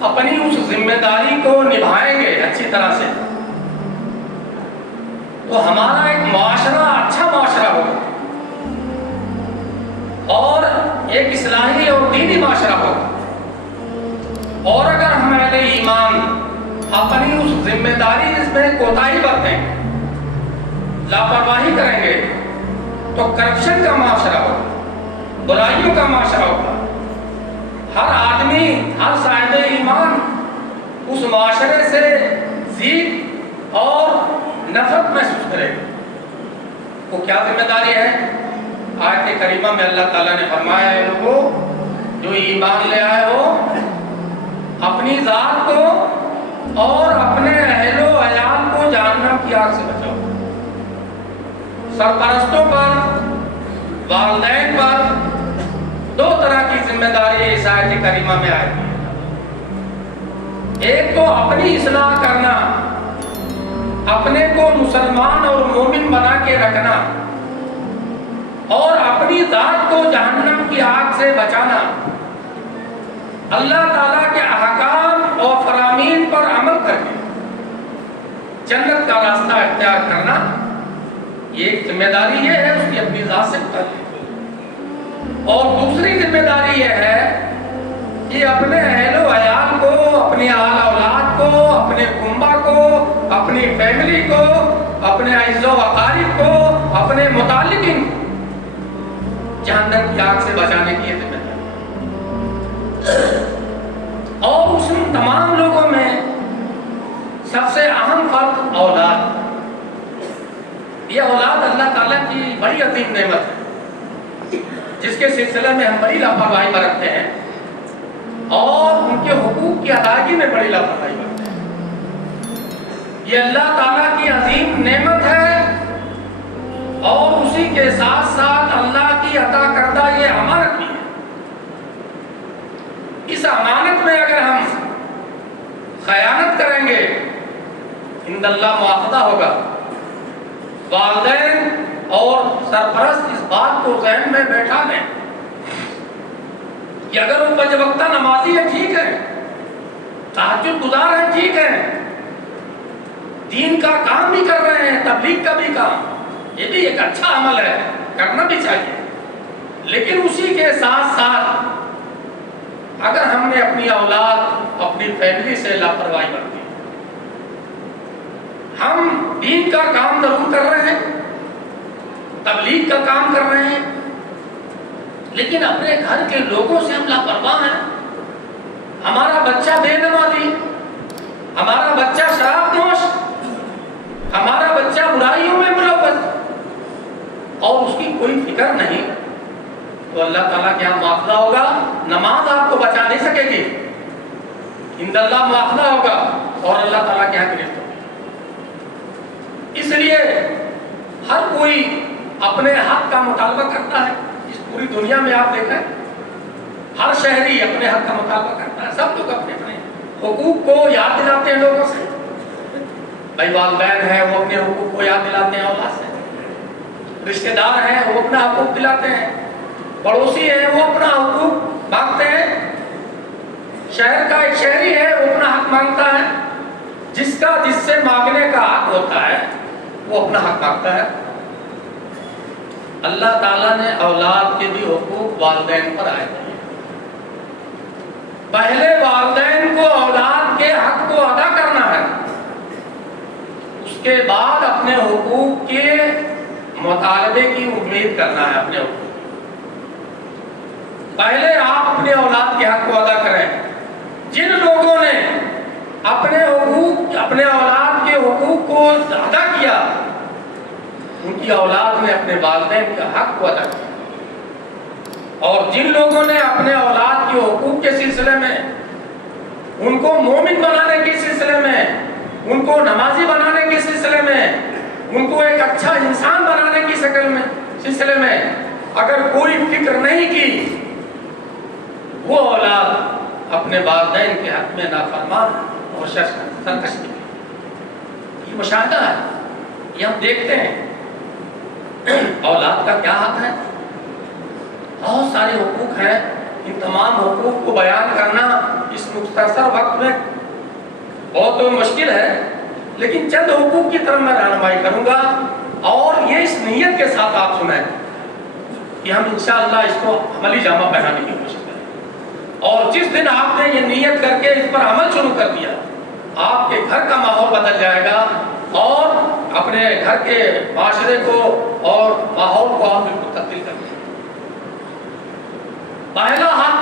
اپنی اس ذمہ داری کو نبھائیں گے اچھی طرح سے تو ہمارا ایک معاشرہ اچھا معاشرہ ہوگا اور ایک اصلاحی اور دینی معاشرہ ہوگا. اور اگر ہم اہل ایمان اپنی اس ذمہ داری جس میں کوتاہی برتیں گے، لاپرواہی کریں گے تو کرپشن کا معاشرہ ہوگا، برائیوں کا معاشرہ ہوگا. ہر آدمی، ہر صاحب ایمان اس معاشرے سے ضیق اور نفرت محسوس کرے گا. وہ کیا ذمہ داری ہے؟ آیت کریمہ میں اللہ تعالیٰ نے فرمایا ہے لوگوں جو ایمان لے آئے ہو اپنی ذات کو اور اپنے اہل و عیال کو جہنم کی آگ سے بچاؤ. سرپرستوں پر، والدین پر دو طرح کی ذمہ داری اس آیت کریمہ میں آئی ہے. ایک تو اپنی اصلاح کرنا، اپنے کو مسلمان اور مومن بنا کے رکھنا اور اپنی ذات کو جہنم کی آگ سے بچانا. اللہ تعالیٰ کے احکام اور فرامین پر عمل کر کے جنت کا راستہ اختیار کرنا، یہ ایک ذمہ داری یہ ہے اس کی اپنی ذات سے متعلق. اور دوسری ذمہ داری یہ ہے کہ اپنے اہل و عیال کو، اپنی آل اولاد کو، اپنے کنبہ کو، اپنی فیملی کو، اپنے اعز و اقارب کو، اپنے متعلقین کو جہنم کی آگ سے بچانے کی ذمہ داری. اور اس تمام لوگوں میں سب سے اہم فرق اولاد. یہ اولاد اللہ تعالیٰ کی بڑی عظیم نعمت ہے جس کے سلسلے میں ہم بڑی لاپرواہی برتتے ہیں اور ان کے حقوق کی ادائیگی میں بڑی لاپرواہی برتتے ہیں. یہ اللہ تعالیٰ کی عظیم نعمت ہے اور اسی کے ساتھ ساتھ اللہ کی عطا کردہ یہ امانت بھی ہے. اس امانت میں اگر ہم خیانت کریں گے عند اللہ مواخذہ ہوگا. والدین اور سرپرست اس بات کو ذہن میں بیٹھا لیں کہ اگر وہ پنج وقتہ نمازی ہے ٹھیک ہے، تہجد گزار ہے ٹھیک ہے، دین کا کام بھی کر رہے ہیں، تبلیغ کا بھی کام، یہ بھی ایک اچھا عمل ہے، کرنا بھی چاہیے. لیکن اسی کے ساتھ ساتھ اگر ہم نے اپنی اولاد، اپنی فیملی سے لاپرواہی برتی، ہم دین کا کام ضرور کر رہے ہیں، تبلیغ کا کام کر رہے ہیں، لیکن اپنے گھر کے لوگوں سے ہم لاپرواہ ہیں. ہمارا بچہ بے نمازی، ہمارا بچہ شراب نوش، ہمارا بچہ برائیوں میں ملوث اور اس کی کوئی فکر نہیں، تو اللہ تعالیٰ کے یہاں مواخذہ ہوگا. نماز آپ کو بچا نہیں سکے گی، عند اللہ مواخذہ ہوگا اور اللہ تعالیٰ کے یہاں گرفت ہوگی. اس لیے ہر کوئی اپنے حق کا مطالبہ کرتا ہے. اس پوری دنیا میں آپ دیکھیں ہر شہری اپنے حق کا مطالبہ کرتا ہے. سب لوگ اپنے اپنے حقوق کو یاد دلاتے ہیں لوگوں سے. بھائی والدین ہیں وہ اپنے حقوق کو یاد دلاتے ہیں اولاد سے، رشتہ دار ہیں وہ اپنا حقوق دلاتے ہیں، پڑوسی ہیں وہ اپنا حقوق مانگتے ہیں، شہر کا ایک شہری ہے وہ اپنا حق مانگتا ہے. جس سے مانگنے کا حق ہوتا ہے وہ اپنا حق مانگتا ہے. اللہ تعالیٰ نے اولاد کے بھی حقوق والدین پر عائد کیے. پہلے والدین کو اولاد کے حق کو ادا کرنا ہے، اس کے بعد اپنے حقوق کے مطالبے کی امید کرنا ہے. اپنے حقوق پہلے آپ اپنے اولاد کے حق کو ادا کریں. جن لوگوں نے اپنے حقوق، اپنے اولاد کے حقوق کو ادا کیا، ان کی اولاد نے اپنے والدین کے حق کو ادا کیا. اور جن لوگوں نے اپنے اولاد کے حقوق کے سلسلے میں، ان کو مومن بنانے کے سلسلے میں، ان کو نمازی بنانے کے سلسلے میں، ان کو ایک اچھا انسان بنانے کی سلسلے میں اگر کوئی فکر نہیں کی، وہ اولاد اپنے والدین کے حق میں نافرمان اور سرکش کی. یہ مشاہدہ ہے، یہ ہم دیکھتے ہیں. اولاد کا کیا حق ہے؟ بہت سارے حقوق ہیں ان تمام حقوق کو بیان کرنا اس مختصر وقت میں بہت مشکل ہے، لیکن چند حقوق کی طرف میں رہنمائی کروں گا، اور یہ اس نیت کے ساتھ آپ سنیں کہ ہم انشاءاللہ اس کو عملی جامہ پہنانے کی کوشش کریں۔ اور جس دن آپ نے یہ نیت کر کے اس پر عمل شروع کر دیا، آپ کے گھر کا ماحول بدل جائے گا، اور اپنے گھر کے معاشرے کو اور ماحول کو آپ بالکل تبدیل کر دیں۔ پہلا حق،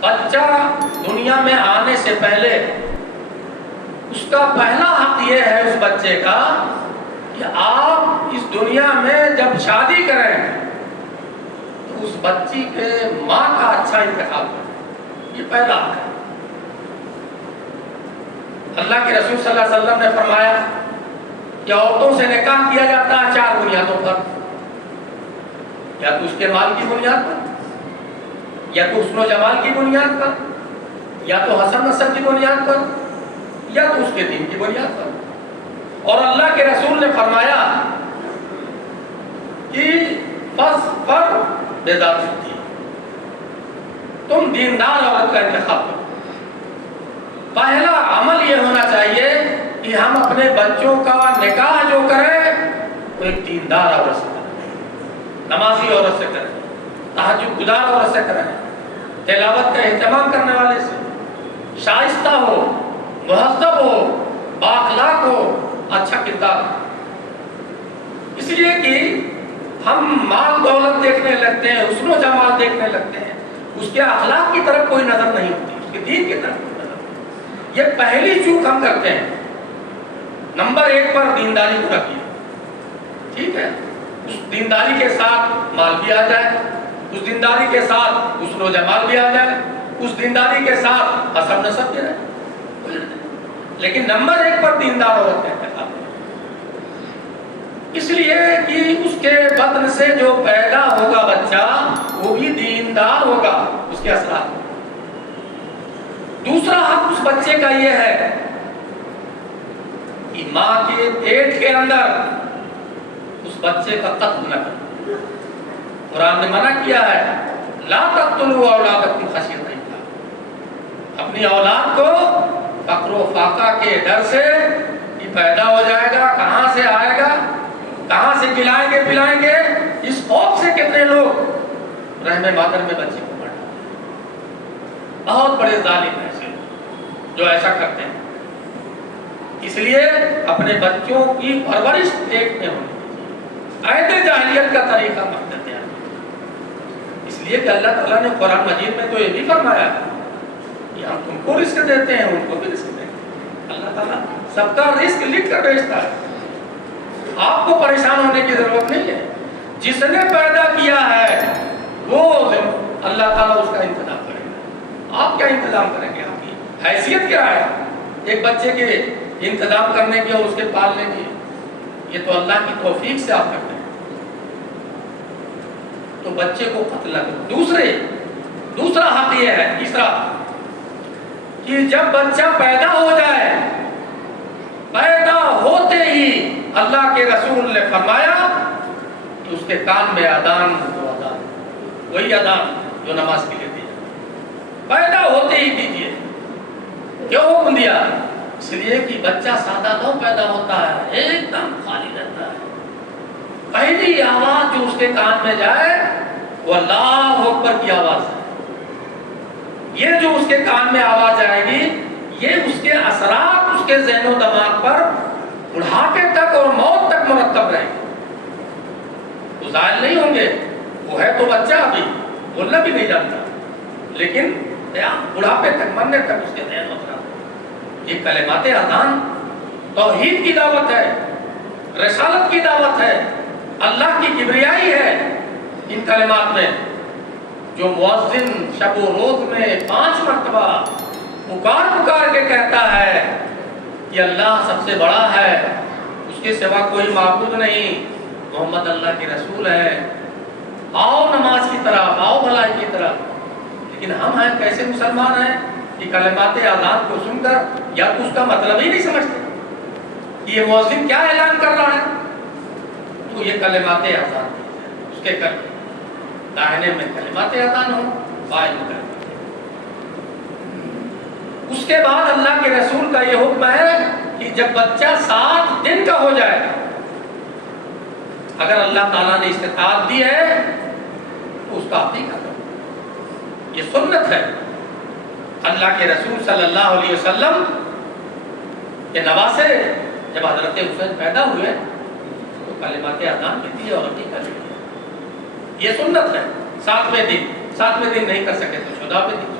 بچہ دنیا میں آنے سے پہلے اس کا پہلا حق یہ ہے اس بچے کا کہ آپ اس دنیا میں جب شادی کریں تو اس بچی کے ماں کا اچھا انتخاب کریں، یہ پہلا حق ہے۔ اللہ کے رسول صلی اللہ علیہ وسلم نے فرمایا کہ عورتوں سے نکاح کیا جاتا ہے 4 بنیادوں پر، یا تو اس کے مال کی بنیاد پر، یا تو حسن و جمال کی بنیاد پر، یا تو حسن نسب کی بنیاد پر، یا تو اس کے دین کی بنیاد پر۔ اور اللہ کے رسول نے فرمایا کہ فاظفر بذات الدین، تم دیندار عورت کا انتخاب کرو۔ پہلا عمل یہ ہونا چاہیے کہ ہم اپنے بچوں کا نکاح جو کریں وہ ایک دیندار عورت سے کریں، نمازی عورت سے کریں، تہجد گزار عورت سے کریں، تلاوت کا اہتمام کرنے والے سے، شائستہ ہو، مہذب ہو، بااخلاق ہو، اچھا کردار ہو۔ اس لیے کہ ہم مال دولت دیکھنے لگتے ہیں، حسن و جمال دیکھنے لگتے ہیں، اس کے اخلاق کی طرف کوئی نظر نہیں ہوتی، اس کے دین کی طرف کوئی نظر نہیں ہوتی۔ یہ پہلی چوک ہم کرتے ہیں۔ نمبر 1 پر دینداری کو رکھیے، ٹھیک ہے، اس دینداری کے ساتھ مال بھی آ جائے، اس دینداری کے ساتھ حسن و جمال بھی آ جائے، اس دینداری کے ساتھ حسب نسب بھی رہے، لیکن نمبر 1 پر دیندار عورت کا انتخاب ہے، اس لیے کہ اس کے بدن سے جو پیدا ہوگا بچہ وہ بھی دیندار ہوگا، اس کے اثرات۔ دوسرا حق اس بچے کا یہ ہے کہ ماں کے پیٹ کے اندر اس بچے کا قتل نہ کرے۔ قرآن نے منع کیا ہے، لا تقتلوا اولادکم خشیۃ املاق، اپنی اولاد کو فقر و فاقہ کے ڈر سے کہ پیدا ہو جائے گا، کہاں سے آئے گا، کہاں سے پلائیں گے، اس خوف سے کتنے لوگ رحم مادر میں بچے کو مار ڈالتے ہیں۔ بہت بڑے ظالم ہیں ایسے جو ایسا کرتے ہیں۔ اس لیے اپنے بچوں کی پرورش دیکھنے ہونی چاہیے، عہد جاہلیت کا طریقہ مت اختیار کیجیے، اس لیے کہ اللہ تعالیٰ نے قرآن مجید میں تو یہ بھی فرمایا ہے کہ ہم تم کو رزق دیتے ہیں، ان کو بھی رزق دیتے ہیں۔ اللہ تعالیٰ سب کا رزق لکھ کر بھیجتا ہے، آپ کو پریشان ہونے کی ضرورت نہیں ہے۔ جس نے پیدا کیا ہے وہ اللہ تعالیٰ اس کا انتظام کرے گا۔ آپ کیا انتظام کریں گے؟ آپ کی حیثیت کیا ہے ایک بچے کے انتظام کرنے کی اور اس کے پالنے کی؟ یہ تو اللہ کی توفیق سے آپ کرتے ہیں۔ تو بچے کو قتل نہ کرو۔ دوسرا حق یہ ہے، تیسرا، کہ جب بچہ پیدا ہو جائے، پیدا ہوتے ہی اللہ کے رسول نے فرمایا کہ اس کے کان میں اذان ہو، اذان وہی اذان جو نماز کے لیے دی جائے، پیدا ہوتے ہی دیجیے۔ کیوں حکم دیا؟ اس لیے کہ بچہ سادہ نو پیدا ہوتا ہے، ایک دم خالی رہتا ہے، پہلی آواز جو اس کے کان میں جائے وہ اللہ اکبر کی آواز ہے۔ یہ جو اس کے کان میں آواز آئے گی، یہ اس کے اثرات اس کے ذہن و دماغ پر بڑھاپے تک اور موت تک مرتب رہیں گے۔ وہ ظاہر نہیں ہوں گے، وہ ہے تو بچہ، ابھی بولنا بھی نہیں جانتا، لیکن بڑھاپے تک، مرنے تک اس کے ذہن و دماغ۔ یہ کلمات اذان توحید کی دعوت ہے، رسالت کی دعوت ہے، اللہ کی کبریائی ہے ان کلمات میں۔ جو مؤذن شب و روز میں 5 مرتبہ پکار کے کہتا ہے کہ اللہ سب سے بڑا ہے، اس کے سوا کوئی معبود نہیں، محمد اللہ کے رسول ہے، آؤ نماز کی طرف، آؤ بھلائی کی طرف۔ لیکن ہم ہیں کیسے مسلمان ہیں کہ کلمات اذان کو سن کر یا تو اس کا مطلب ہی نہیں سمجھتے کہ یہ مؤذن کیا اعلان کر رہا ہے۔ تو یہ کلمات اذان اس کے کر داہنے میں کلمات اذان ہو، قائم کر دیا۔ اس کے بعد اللہ کے رسول کا یہ حکم ہے کہ جب بچہ 7 دن کا ہو جائے، اگر اللہ تعالیٰ نے استطاعت دی ہے تو اس کا عقیقہ کرو، یہ سنت ہے۔ اللہ کے رسول صلی اللہ علیہ وسلم کے نواسے جب حضرت حسین پیدا ہوئے تو کلمات اذان بھی دی اور عقیقہ بھی دیا، یہ سنت ہے۔ 7ویں دن نہیں کر سکے تو 14ویں دن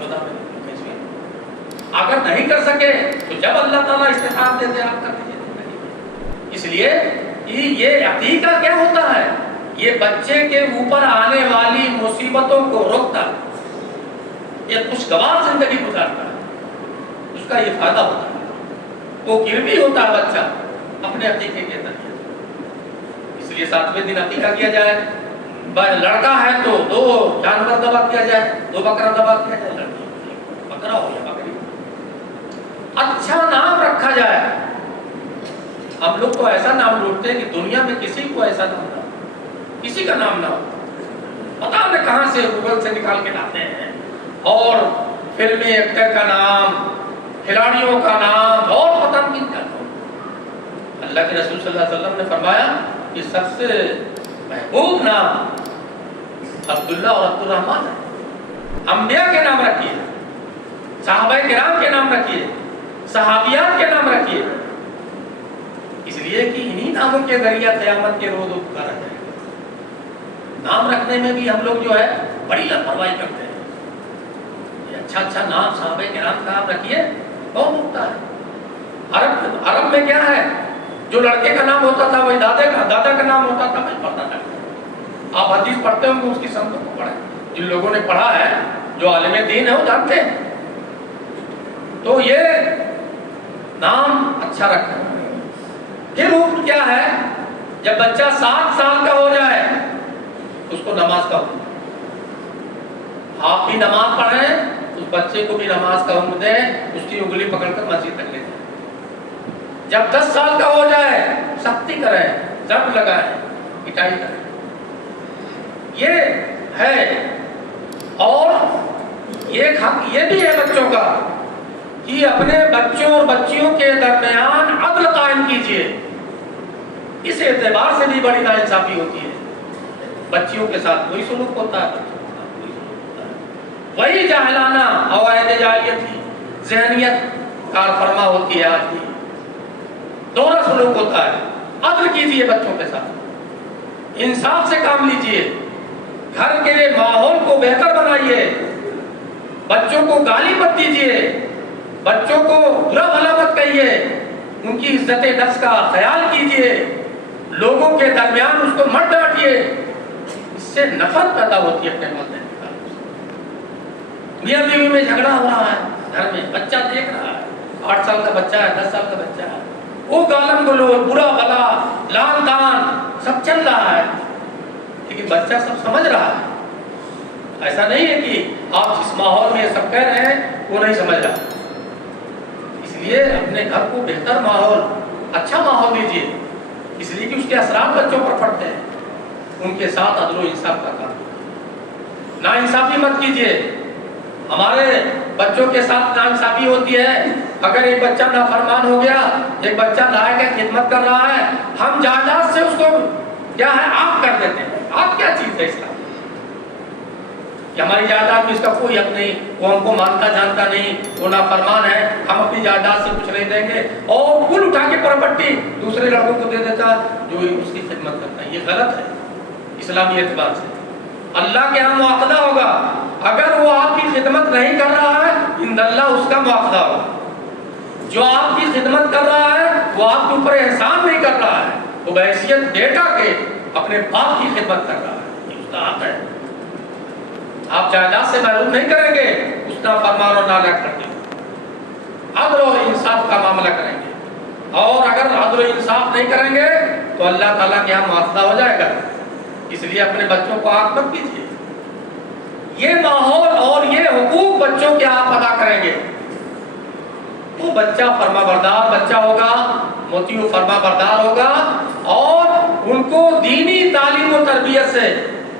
اگر نہیں کر سکے تو جب اللہ تعالیٰ استطاعت دیتے آپ کر دیجیے۔ اس لیے یہ عقیقہ کیا ہوتا ہے؟ یہ بچے کے اوپر آنے والی مصیبتوں کو روکتا ہے، یہ خوشگوار زندگی گزارتا ہے، اس کا یہ فائدہ ہوتا ہے، تو گروی ہوتا ہے بچہ اپنے عقیقے کے ذریعے۔ اس لیے 7ویں دن عقیقہ کیا جائے۔ لڑکا ہے تو 2 جانور ذبح کیا جائے، 2 بکرا ذبح کیا جائے، لڑکی بکرا ہو یا بکری، اچھا نام رکھا جائے۔ ہم لوگ تو ایسا نام ڈھونڈتے ہیں کہ دنیا میں کسی کو ایسا نام نہ ہو، کسی کا نام نہ ہو، پتہ نہیں کہاں سے گوگل سے نکال کے لاتے ہیں، اور فلمی ایکٹر کا نام، کھلاڑیوں کا نام، اور پتہ نہیں کیا نام۔ اللہ کے رسول صلی اللہ علیہ وسلم نے فرمایا کہ سب سے محبوب نام عبداللہ اور عبد الرحمن ہے۔ انبیاء کے نام رکھیے، صحابہ کرام کے نام رکھیے، صحابیات کے نام رکھیے، اس لیے کہ انہی ناموں کے ذریعہ قیامت کے روز پکارا جائے گا۔ نام رکھنے میں بھی ہم لوگ جو ہے بڑی لاپرواہی کرتے ہیں۔ یہ اچھا نام صحابہ کرام کا آپ رکھیے، کون ہوتا ہے؟ عرب میں کیا ہے، جو لڑکے کا نام ہوتا تھا وہی دادا کا نام ہوتا تھا، وہی پڑھتا تھا۔ آپ حدیث پڑھتے ہوں گے، اس کی سمتوں کو پڑھیں، جن لوگوں نے پڑھا ہے، جو عالم دین ہے وہ جانتے ہیں۔ تو یہ نام اچھا رکھنا۔ پھر حکم کیا ہے؟ جب بچہ 7 سال کا ہو جائے اس کو نماز کا حکم، آپ بھی نماز پڑھیں، اس بچے کو بھی نماز کا حکم دیں، اس کی انگلی پکڑ کر مسجد تک لے جائیں۔ جب 10 سال کا ہو جائے سختی کریں، ضرب لگائیں، پٹائی کریں، یہ ہے۔ اور یہ بھی ہے بچوں کا کہ اپنے بچوں اور بچیوں کے درمیان عدل قائم کیجیے۔ اس اعتبار سے بھی بڑی ناانصافی ہوتی ہے، بچیوں کے ساتھ وہی سلوک ہوتا ہے، وہی جاہلانہ عوائد جاہلیت کی ذہنیت کار فرما ہوتی ہے، آج بھی دونوں سلوک ہوتا ہے۔ عدل کیجیے بچوں کے ساتھ، انصاف سے کام لیجیے، گھر کے ماحول کو بہتر بنائیے، بچوں کو گالی مت دیجیے، بچوں کو برا بھلا مت کہیے، ان کی عزت نفس کا خیال کیجیے، لوگوں کے درمیان اس کو مت ڈانٹیے، اس سے نفرت پیدا ہوتی ہے اپنے والدین کے تعلق سے۔ میاں بیوی میں جھگڑا ہو رہا ہے، گھر میں بچہ دیکھ رہا ہے، 8 سال کا بچہ ہے، 10 سال کا بچہ ہے، وہ گالن گلوچ، برا بھلا، لان تان سب چل رہا ہے، لیکن بچہ سب سمجھ رہا ہے۔ ایسا نہیں ہے کہ آپ جس ماحول میں یہ سب کہہ رہے ہیں وہ نہیں سمجھ رہا۔ اس لیے اپنے گھر کو بہتر ماحول، اچھا ماحول دیجیے، اس لیے کہ اس کے اثرات بچوں پر پڑتے ہیں۔ ان کے ساتھ عدل و انصاف کا کام، ناانصافی مت کیجیے۔ ہمارے بچوں کے ساتھ ناانصافی ہوتی ہے، اگر ایک بچہ نافرمان ہو گیا، ایک بچہ لائق ہے، خدمت کر رہا ہے، ہم جائیداد سے اس کو کیا ہے آپ کر دیتے ہیں۔ آپ کیا چیز ہے اسلام کہ ہماری جائیداد میں اس کا کوئی حق نہیں، وہ ہم کو مانتا جانتا نہیں، وہ نافرمان ہے، ہم اپنی جائیداد سے کچھ نہیں دیں گے، اور کل اٹھا کے پراپرٹی دوسرے لڑکوں کو دے دیتا جو اس کی خدمت کرتا ہے۔ یہ غلط ہے اسلامی اعتبار سے۔ اللہ کے ہاں مواخذہ ہوگا، اگر وہ آپ کی خدمت نہیں کر رہا ہے ان اللہ اس کا مواخذہ ہوگا۔ جو آپ کی خدمت کر رہا ہے وہ آپ کے اوپر احسان نہیں کر رہا ہے، وہ بحیثیت بیٹا کے اپنے باپ کی خدمت کر رہا ہے، یہ اس کا حق ہے۔ آپ جائیداد سے محروم نہیں کریں گے، اس کا فرمان اور نالائق کرتے ہیں، عدل اور انصاف کا معاملہ کریں گے، اور اگر عدل و انصاف نہیں کریں گے تو اللہ تعالیٰ کے یہاں مواخذہ ہو جائے گا۔ اس لیے اپنے بچوں کو آنکھ مت کیجیے۔ یہ ماحول اور یہ حقوق بچوں کے آپ ادا کریں گے تو بچہ فرما بردار بچہ ہوگا، مطیع فرما بردار ہوگا، اور ان کو دینی تعلیم و تربیت سے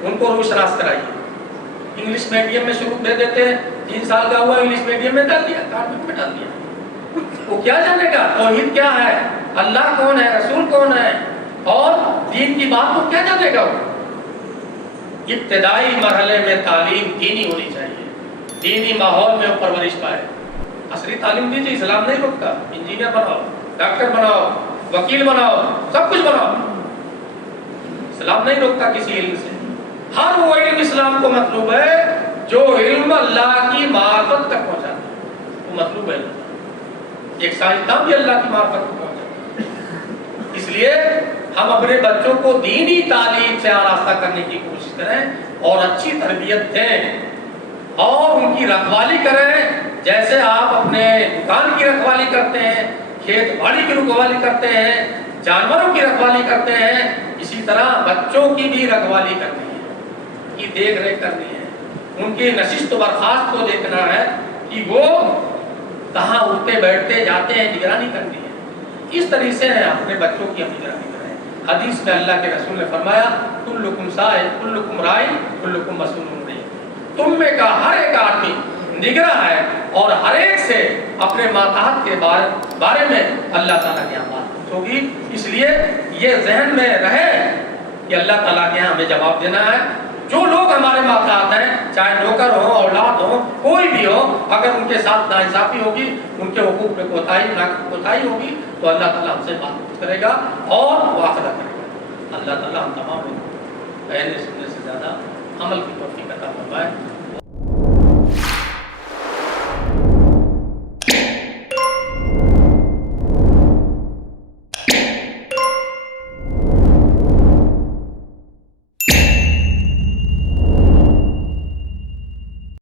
ان کو روشناس کرائیے، انگلش میڈیم میں شروع دے دیتے ہیں، 3 سال کا ہوا انگلش میڈیم میں ڈال دیا، کانوینٹ میں ڈال دیا۔ وہ کیا جانے گا توحید کیا ہے، اللہ کون ہے، رسول کون ہے، اور دین کی بات کو کیا جانے گا وہ؟ ابتدائی مرحلے میں تعلیم دینی ہونی چاہیے، دینی ماحول میں وہ پرورش پائے۔ عصری تعلیم دیجیے، اسلام نہیں روکتا، انجینئر بناؤ، ڈاکٹر بناؤ، وکیل بناؤ، سب کچھ بناؤ، اسلام نہیں روکتا کسی علم سے۔ ہر وہ علم اسلام کو مطلوب ہے جو علم اللہ کی معرفت تک پہنچاتا ہے، وہ مطلوب ہے۔ ایک سائنسدان بھی اللہ کی معرفت تک پہنچاتا ہے۔ اس لیے ہم اپنے بچوں کو دینی تعلیم سے آراستہ کرنے کی کوشش کریں اور اچھی تربیت دیں اور ان کی رکھوالی کریں، جیسے آپ اپنے دکان کی رکھوالی کرتے ہیں، کھیت باڑی کی رکھوالی کرتے ہیں، جانوروں کی رکھوالی کرتے ہیں، اسی طرح بچوں کی بھی رکھوالی کرنی ہے، ان کی دیکھ ریکھ کرنی ہے، ان کی نشست و برخاست کو دیکھنا ہے کہ وہ کہاں اٹھتے بیٹھتے جاتے ہیں، نگرانی کرنی ہے۔ اس طریقے سے اپنے بچوں کی ہم نگرانی کریں۔ حدیث میں اللہ کے رسول نے فرمایا کلکم سائل کلکم رائی کلکم مسئول عن رعیتہ، تم میں کا ہر ایک آدمی نگراں ہے اور ہر ایک سے اپنے ماتحت کے بارے میں اللہ تعالیٰ کی بات ہوگی۔ اس لیے یہ ذہن میں رہے کہ اللہ تعالیٰ کے یہاں ہمیں جواب دینا ہے۔ جو لوگ ہمارے ماتحت ہیں، چاہے نوکر ہو، اولاد ہو، کوئی بھی ہو، اگر ان کے ساتھ ناانصافی ہوگی، ان کے حقوق میں کوتاہی ہوگی تو اللہ تعالیٰ ہم سے بات کرے گا اور مواخذہ کرے گا۔ اللہ تعالیٰ ہم تمام کو کہنے سننے سے زیادہ عمل کی توفیق عطا فرمائے۔